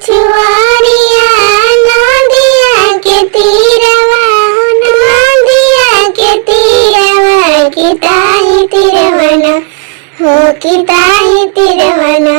पिछुआरिया नदिया के तीरवा, नदिया के तीरवा किताही तिरवना हो, किताही तिरवना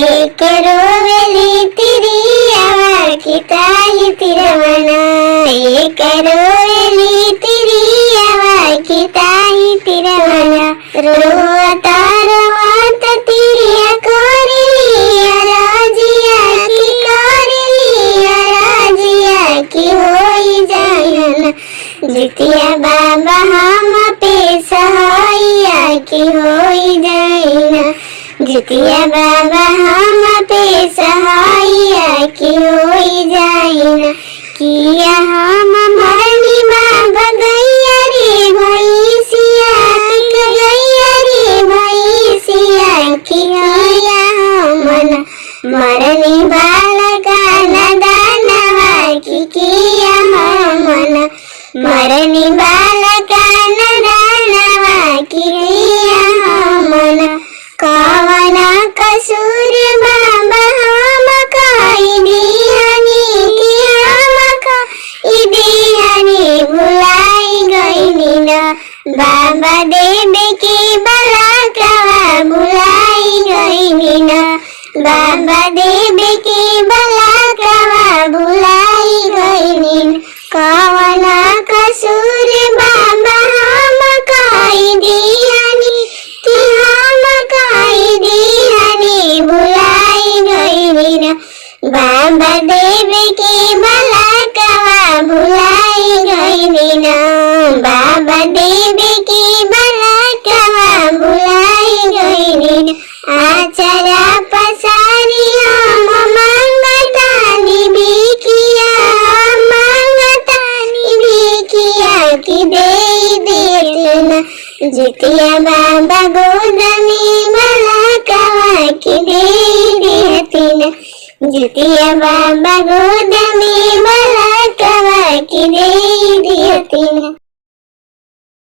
लेके रोवेली तिरियावा, किताही तिरवना लेके रोवेली तिरियावा, किताही तिरवना रोता रोता तिरिया कोरिया राजिया की कोरिया राजिया की होई जायना, जितिया बाबा हम पे सहाइया की होई जायना, जितिया बाबा हम पे सहाइया की होई जायना, किया हम मरनी बाबा गैया रे भैसिया, गैया रे भैसिया किया हमन मरनी बालका नदानवा की किया हमन मरनी बालका नदानवा की किया हमन, कवना कसूर बाबा हम काई दियानी कि हम काई दियानी भुलाई गईनी ना, बाबा देवे की बलाकवा भुलाई गईनी ना, बाबा देवे की बलाकवा भुलाई गईनी ना, कवना कसूर बाबा हम काई दियानी कि हम काई दियानी भुलाई गईनी ना, बाबा देवे की बलाकवा भुलाई गईनी ना, बाबा देवे की बलाकवा भुलाई गईनी ना, आचरा पसारी हम मंगतानी बिकिया, मंगतानी बिकिया की दे देतना, जितिया बाबा गोदमी बलाकवा की दे देतना, जितिया बाबा गोदमी बलाकवा की दे देतना।